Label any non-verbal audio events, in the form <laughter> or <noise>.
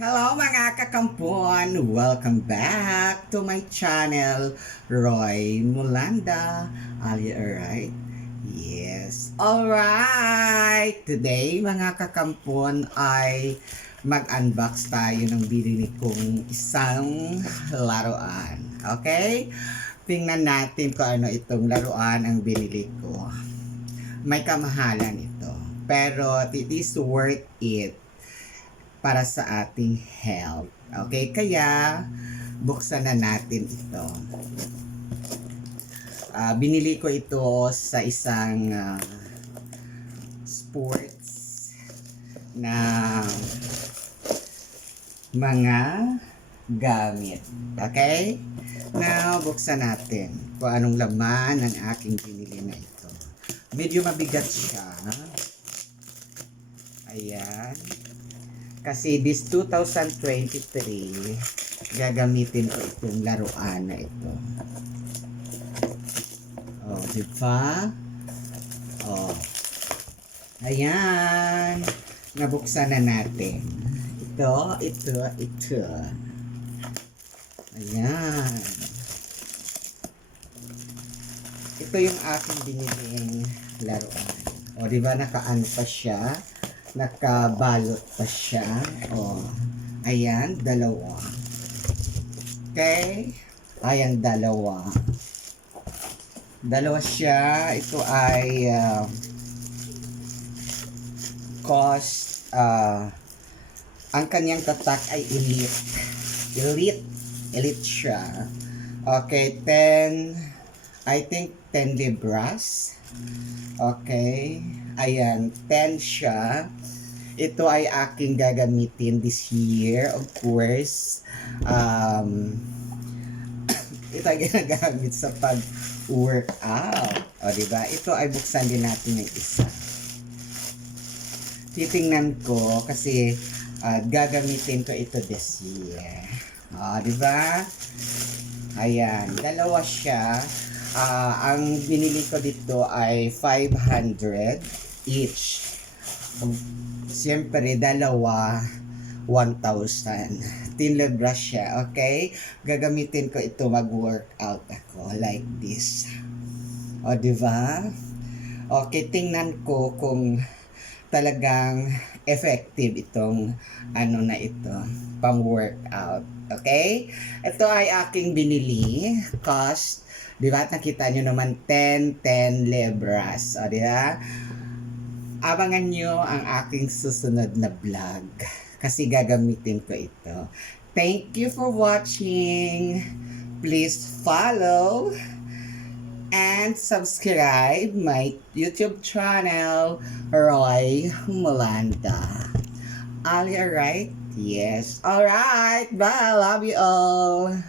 Hello mga kakampon! Welcome back to my channel, Roy Mulanda. Are you alright? Yes. Alright! Today mga kakampon ay mag-unbox tayo ng binili kong isang laruan. Okay? Tingnan natin kung ano itong laruan ang binili ko. May kamahalan ito. Pero it is worth it para sa ating health. Okay, kaya buksan na natin ito. Ah, binili ko ito sa isang ah, sports na mga gamit. Okay? Now, buksan natin kung anong laman ng aking binili na ito. Medyo mabigat siya. Ayan. Kasi this 2023, gagamitin ko itong laruan na ito. Oh, di ba? Oh. Ayan. Nabuksan na natin. Ito, ito, ito. Ayan. Ito yung aking biniling laruan. O, di ba naka-ano pa siya? Nakabalot pa siya. O, ayan, dalawa. Okay? Ayan, dalawa. Dalawa siya. Ito ay uh, cost uh, ang kanyang tatak ay elite. Elite. Elite siya. Okay, 10 I think 10 libras. Okay. Ayan, 10 siya. Ito ay aking gagamitin this year, of course. Um, <coughs> ito ay ginagamit sa pag-workout. O, di ba? Ito ay buksan din natin ng isa. Titingnan ko kasi ah, gagamitin ko ito this year. O, di ba? Ayan, dalawa siya. Ah, ang binili ko dito ay 500 each. Siyempre, dalawa 1,000. Tinlebra siya, okay? Gagamitin ko ito mag-workout ako like this. O, di ba? Okay, tingnan ko kung talagang effective itong ano na ito, pang workout. Okay? Ito ay aking binili. Cost, di ba? Nakita nyo naman 10, 10 libras. O, di ba? Abangan nyo ang aking susunod na vlog. Kasi gagamitin ko ito. Thank you for watching. Please follow and subscribe my YouTube channel, Roy Molanda. Alright? Yes. Alright. Bye. Love you all.